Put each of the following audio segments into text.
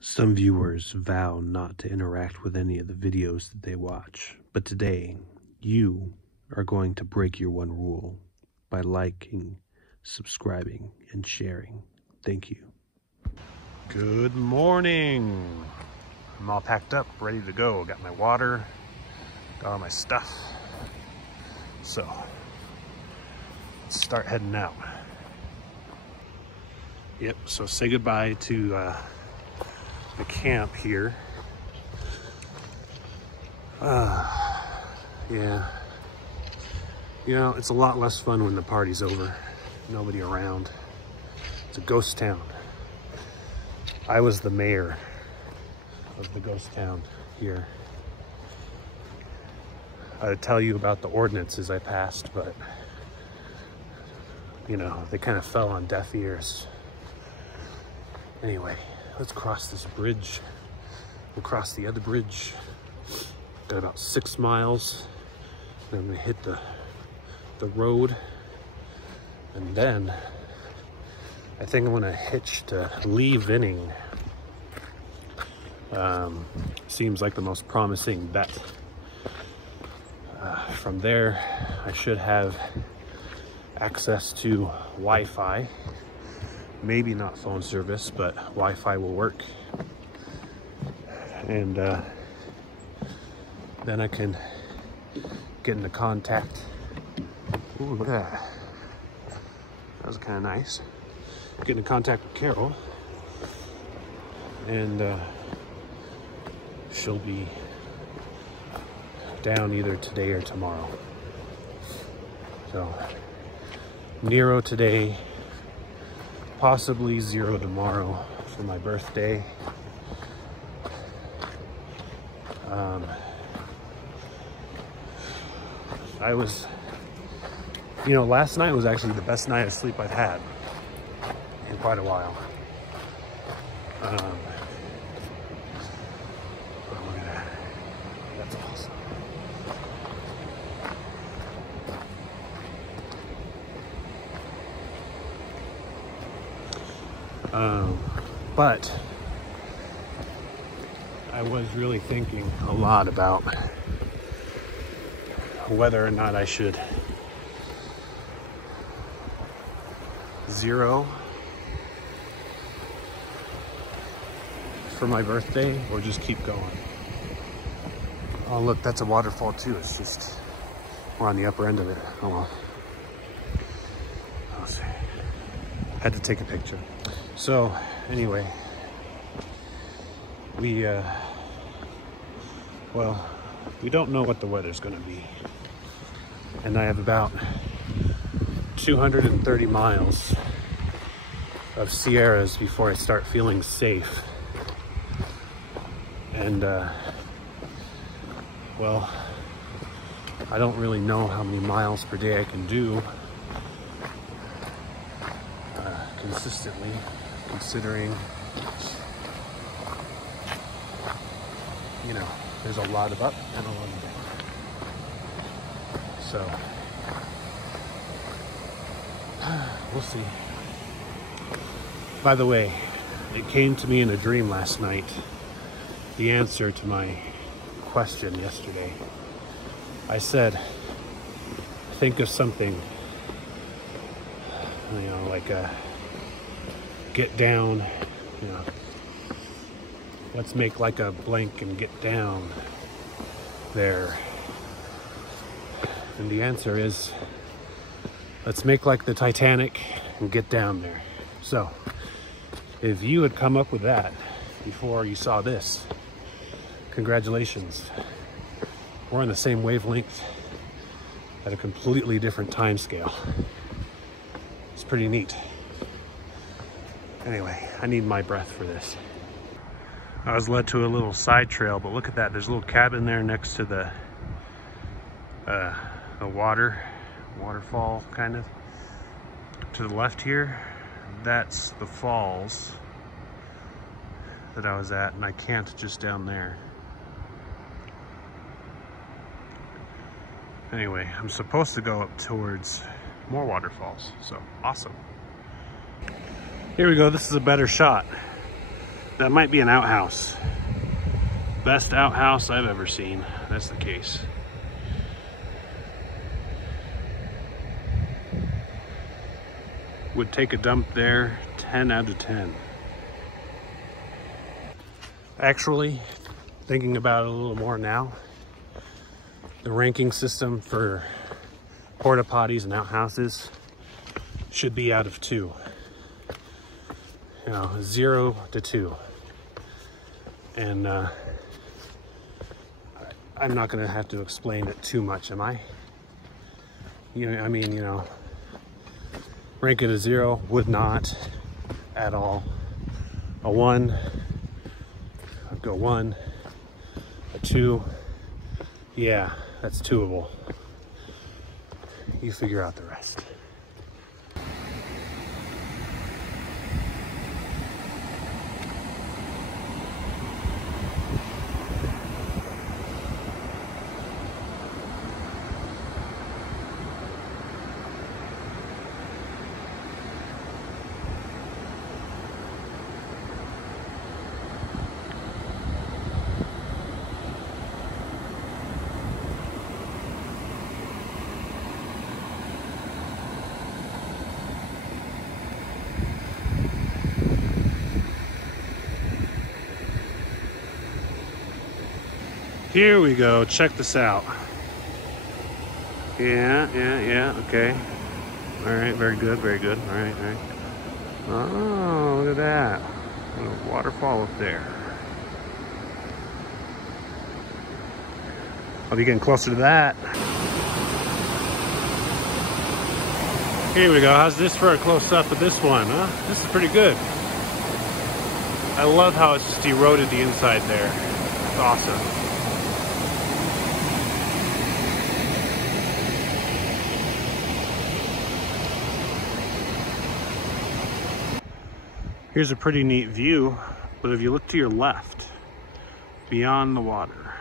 Some viewers vow not to interact with any of the videos that they watch, but today you are going to break your one rule by liking, subscribing, and sharing. Thank you. Good morning. I'm all packed up, ready to go. Got my water, got all my stuff. So let's start heading out. Yep, so say goodbye to the camp here. Yeah. You know, it's a lot less fun when the party's over. Nobody around. It's a ghost town. I was the mayor of the ghost town here. I'd tell you about the ordinances I passed, but you know, they kind of fell on deaf ears. Anyway, let's cross this bridge. We'll cross the other bridge. Got about 6 miles. Then I'm gonna hit the road. And then I think I'm gonna hitch to Lee Vinning. Seems like the most promising bet. From there, I should have access to Wi-Fi. Maybe not phone service, but Wi-Fi will work. And then I can get into contact. Ooh, look at that. That was kind of nice. Get into contact with Carol. And she'll be down either today or tomorrow. So, Nero today. Possibly 0 tomorrow for my birthday. I was, you know, last night was actually the best night of sleep I've had in quite a while. Oh, look at that. That's awesome. But I was really thinking a lot about whether or not I should 0 for my birthday or just keep going. Oh look, that's a waterfall too. It's just, we're on the upper end of it. Oh well. I'll see. Had to take a picture. So anyway, well, we don't know what the weather's gonna be. And I have about 230 miles of Sierras before I start feeling safe. And well, I don't really know how many miles per day I can do consistently, considering, you know, there's a lot of up and a lot of down. So we'll see. By the way, it came to me in a dream last night, the answer to my question yesterday. I said, think of something, you know, like a get down, you know, let's make like a blank and get down there. And the answer is, let's make like the Titanic and get down there. So if you had come up with that before you saw this, congratulations. We're on the same wavelength at a completely different time scale. It's pretty neat. Anyway, I need my breath for this. I was led to a little side trail, but look at that. There's a little cabin there next to the waterfall, kind of. To the left here, that's the falls that I was at, and I camped just down there. Anyway, I'm supposed to go up towards more waterfalls, so awesome. Here we go, this is a better shot. That might be an outhouse. Best outhouse I've ever seen. That's the case. Would take a dump there, 10 out of 10. Actually, thinking about it a little more now, the ranking system for porta potties and outhouses should be out of 2. You know, 0 to 2. And I'm not gonna have to explain it too much, am I? You know, I mean, you know, rank it a 0, would not at all. A 1, I'd go 1. A 2, yeah, that's doable. You figure out the rest. Here we go, check this out. Yeah, okay. All right, very good, very good. All right, all right. Oh, look at that. A little waterfall up there. I'll be getting closer to that. Here we go, how's this for a close-up of this one, huh? This is pretty good. I love how it's just eroded the inside there. It's awesome. Here's a pretty neat view, but if you look to your left, beyond the water,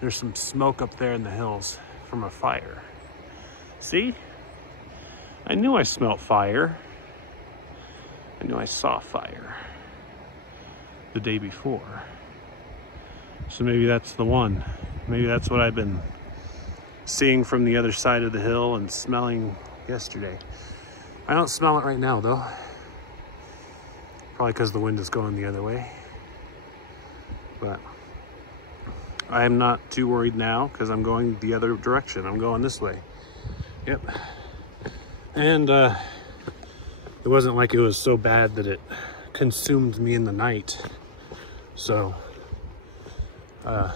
there's some smoke up there in the hills from a fire. See? I knew I smelt fire. I knew I saw fire the day before. So maybe that's the one. Maybe that's what I've been seeing from the other side of the hill and smelling yesterday. I don't smell it right now though. Probably because the wind is going the other way. But I'm not too worried now because I'm going the other direction. I'm going this way. Yep. And it wasn't like it was so bad that it consumed me in the night. So I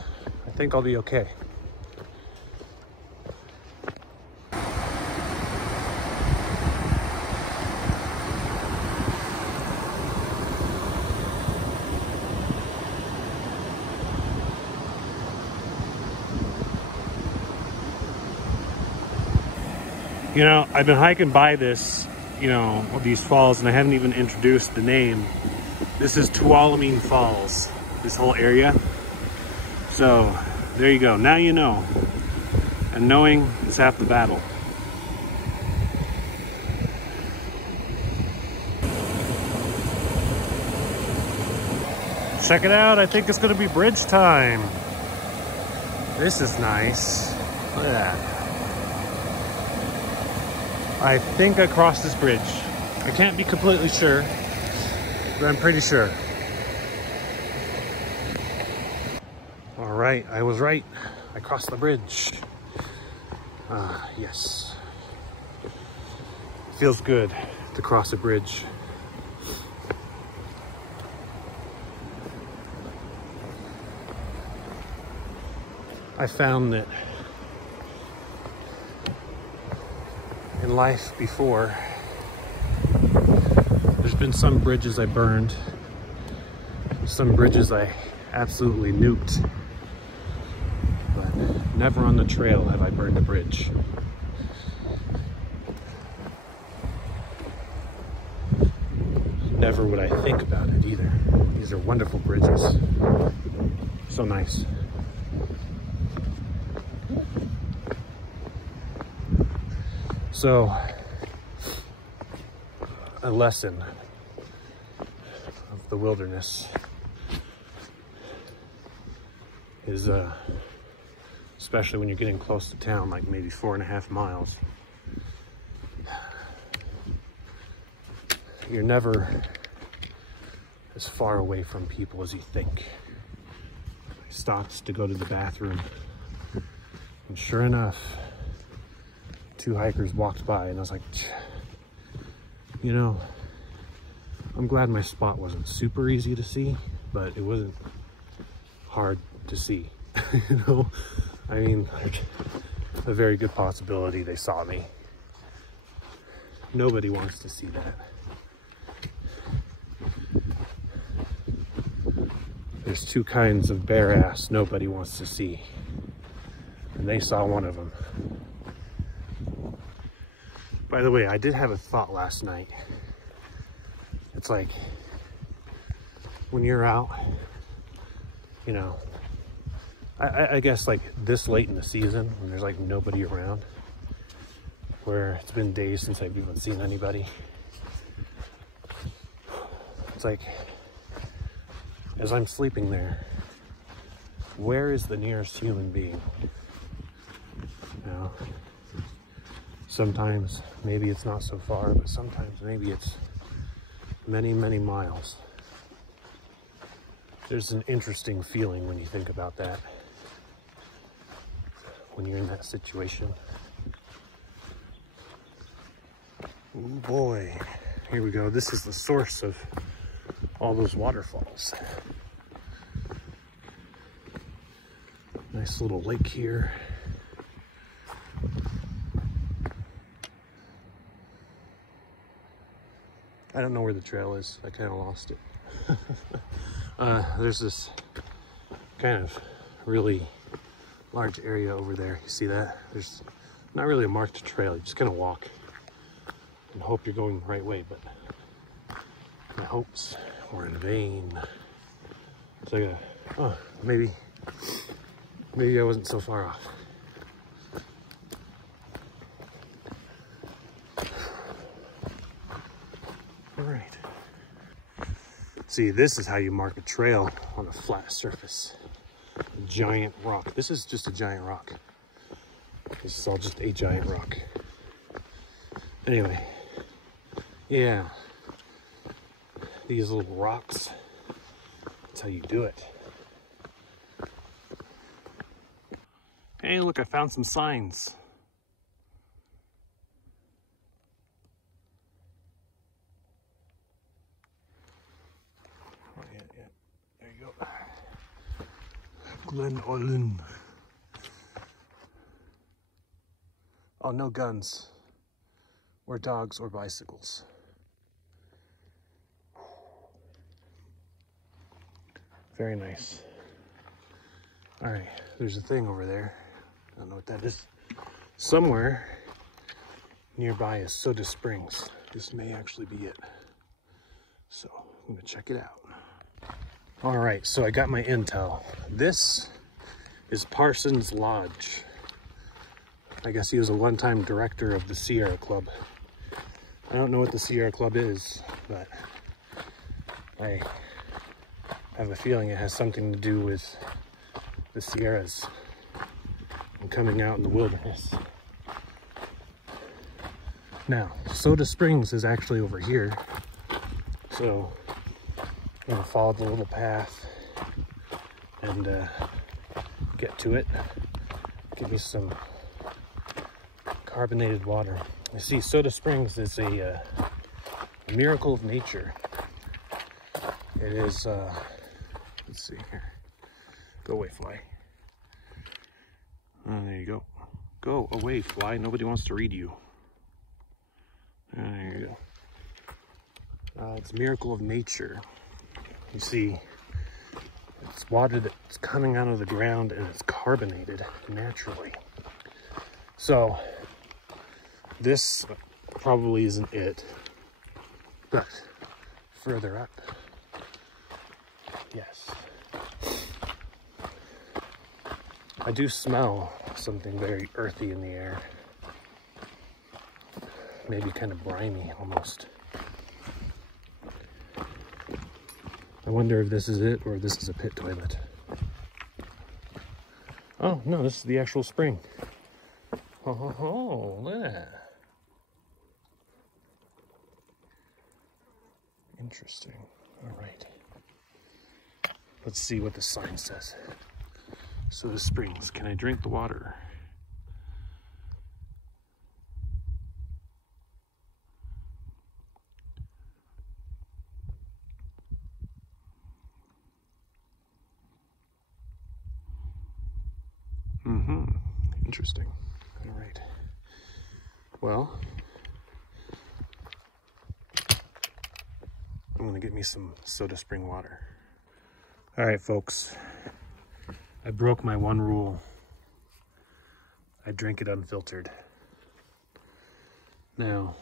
think I'll be okay. You know, I've been hiking by this, you know, these falls, and I haven't even introduced the name. This is Tuolumne Falls, this whole area. So, there you go. Now you know. And knowing is half the battle. Check it out. I think it's going to be bridge time. This is nice. Look at that. I think I crossed this bridge. I can't be completely sure, but I'm pretty sure. All right, I was right. I crossed the bridge. Yes. Feels good to cross a bridge. I found that in life before, there's been some bridges I burned, some bridges I absolutely nuked, but never on the trail have I burned a bridge. Never would I think about it either. These are wonderful bridges. So nice. So, a lesson of the wilderness is, especially when you're getting close to town, like maybe 4.5 miles, you're never as far away from people as you think. I stopped to go to the bathroom, and sure enough, 2 hikers walked by, and I was like, you know, I'm glad my spot wasn't super easy to see, but it wasn't hard to see. You know, I mean, there's a very good possibility they saw me. Nobody wants to see that. There's 2 kinds of bare ass nobody wants to see, and they saw one of them. By the way, I did have a thought last night. It's like, when you're out, you know, I guess like this late in the season, when there's like nobody around, where it's been days since I've even seen anybody, it's like, as I'm sleeping there, where is the nearest human being? You know, sometimes maybe it's not so far, but sometimes maybe it's many, many miles. There's an interesting feeling when you think about that, when you're in that situation. Oh boy, here we go. This is the source of all those waterfalls. Nice little lake here. I don't know where the trail is. I kind of lost it. There's this kind of really large area over there. You see that? There's not really a marked trail. You just kind of walk and hope you're going the right way, but my hopes were in vain. So I gotta, oh, maybe I wasn't so far off. All right. See, this is how you mark a trail on a flat surface. A giant rock. This is just a giant rock. This is all just a giant rock. Anyway, yeah. These little rocks, that's how you do it. Hey, look, I found some signs. Oh, yeah, there you go. Glen Olin. Oh, no guns, or dogs, or bicycles. Very nice. All right, there's a thing over there. I don't know what that is. Somewhere nearby is Soda Springs. This may actually be it. So I'm gonna check it out. All right, so I got my intel. This is Parsons Lodge. I guess he was a one-time director of the Sierra Club. I don't know what the Sierra Club is, but I have a feeling it has something to do with the Sierras and coming out in the wilderness. Now, Soda Springs is actually over here, so I'm gonna follow the little path and get to it. Give me some carbonated water. You see, Soda Springs is a miracle of nature. It is, let's see here. Go away, fly. There you go. Go away, fly. Nobody wants to read you. There you go. It's a miracle of nature. You see, it's water that's coming out of the ground and it's carbonated naturally. So, this probably isn't it, but further up, yes. I do smell something very earthy in the air. Maybe kind of briny almost. I wonder if this is it or this is a pit toilet. Oh, no, this is the actual spring. Oh, look at that. Interesting. All right. Let's see what the sign says. So the springs, can I drink the water? Interesting. All right. Well, I'm gonna get me some soda spring water. All right, folks. I broke my one rule. I drink it unfiltered. Now,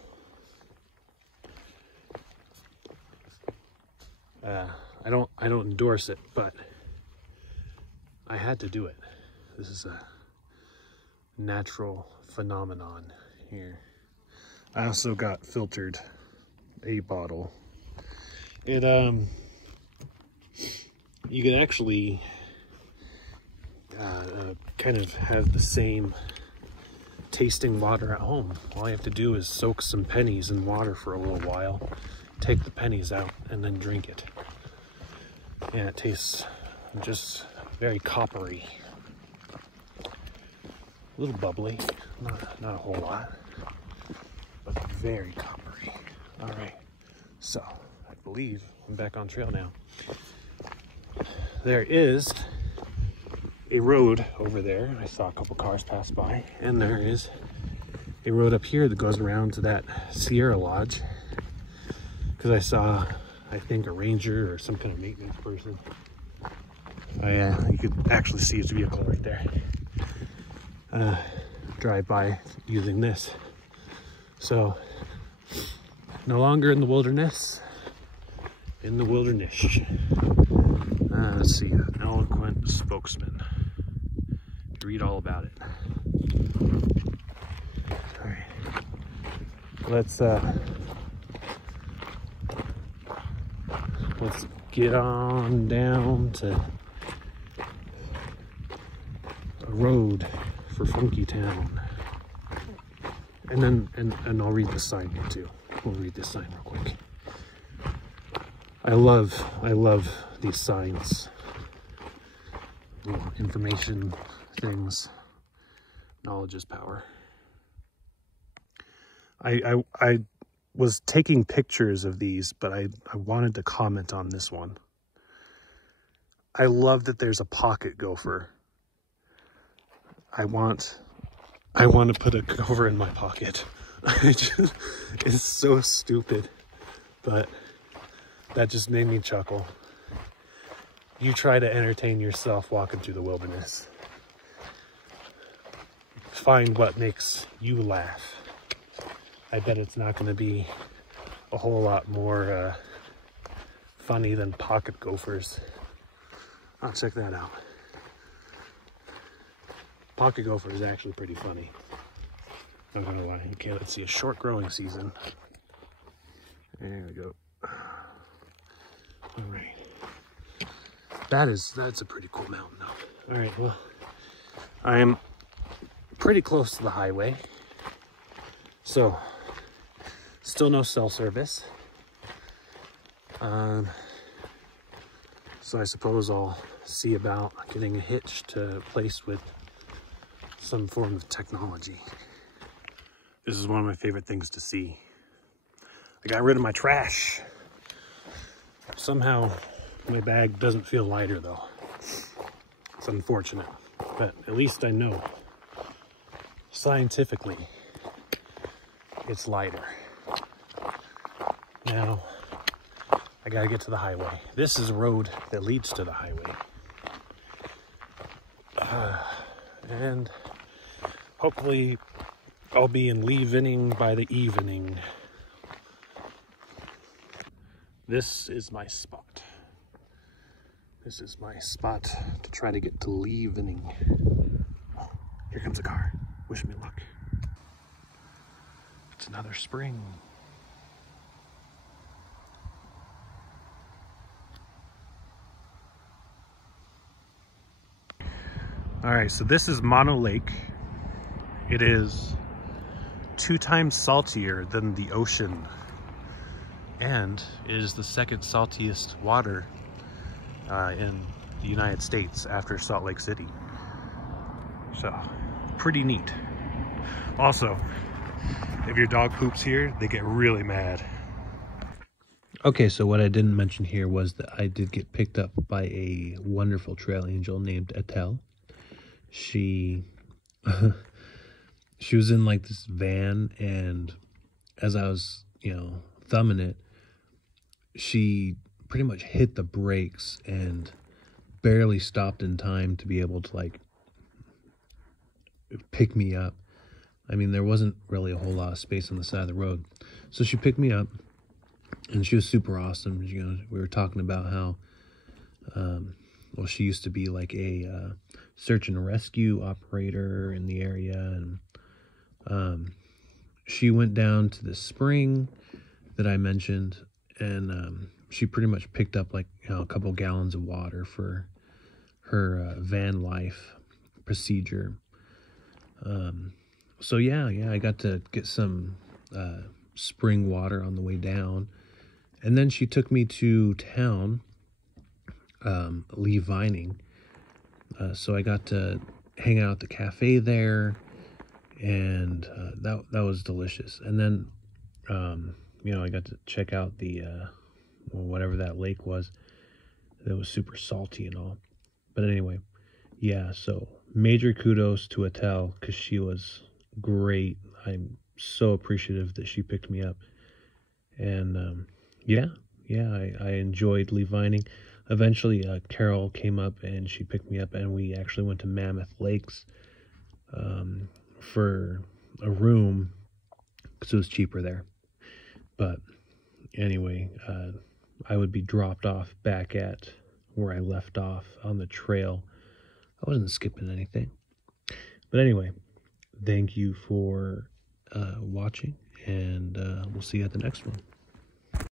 I don't endorse it, but I had to do it. This is a natural phenomenon here. I also got filtered a bottle. It you can actually kind of have the same tasting water at home. All you have to do is soak some pennies in water for a little while, take the pennies out, and then drink it. Yeah, it tastes just very coppery. A little bubbly, not a whole lot, but very coppery. All right, so I believe I'm back on trail now. There is a road over there. I saw a couple cars pass by, and there is a road up here that goes around to that Sierra Lodge, because I saw, I think, a ranger or some kind of maintenance person. Oh yeah, you could actually see his vehicle right there. Drive by using this. So, no longer in the wilderness, in the wilderness. Let's see, an eloquent spokesman. Read all about it. All right, let's get on down to a road for Funky Town, and then and I'll read the sign here too. We'll read this sign real quick. I love these signs, little information things. Knowledge is power. I was taking pictures of these, but I wanted to comment on this one. I love that there's a pocket gopher. I want to put a gopher in my pocket. It's so stupid, but that just made me chuckle. You try to entertain yourself walking through the wilderness. Find what makes you laugh. I bet it's not going to be a whole lot more funny than pocket gophers. I'll check that out. Pocket gopher is actually pretty funny. Not gonna lie. Okay, let's see, a short growing season. There we go. All right. That's a pretty cool mountain though. All right, well, I am pretty close to the highway. So, still no cell service. So I suppose I'll see about getting a hitch to place with some form of technology. This is one of my favorite things to see. I got rid of my trash. Somehow my bag doesn't feel lighter though. It's unfortunate, but at least I know scientifically it's lighter. Now I gotta get to the highway. This is a road that leads to the highway. And hopefully I'll be in leavening by the evening. This is my spot. This is my spot to try to get to leavening. Oh, here comes a car. Wish me luck. It's another spring. All right, so this is Mono Lake. It is 2 times saltier than the ocean, and it is the second saltiest water in the United States after Salt Lake City. So, pretty neat. Also, if your dog poops here, they get really mad. Okay, so what I didn't mention here was that I did get picked up by a wonderful trail angel named Etel. She was in like this van, and as I was, thumbing it, she pretty much hit the brakes and barely stopped in time to be able to like pick me up. I mean, there wasn't really a whole lot of space on the side of the road. So she picked me up, and she was super awesome. We were talking about how, well, she used to be like a search and rescue operator in the area, and she went down to the spring that I mentioned, and she pretty much picked up like a couple gallons of water for her van life procedure. So yeah, I got to get some spring water on the way down, and then she took me to town, leaf vining. So I got to hang out at the cafe there, and that was delicious. And then I got to check out the whatever that lake was. That was super salty and all. But anyway, yeah. So major kudos to Etel, because she was great. I'm so appreciative that she picked me up, and I enjoyed leaf vining. Eventually, Carol came up and she picked me up, and we actually went to Mammoth Lakes for a room because it was cheaper there. But anyway, I would be dropped off back at where I left off on the trail. I wasn't skipping anything. But anyway, thank you for watching, and we'll see you at the next one.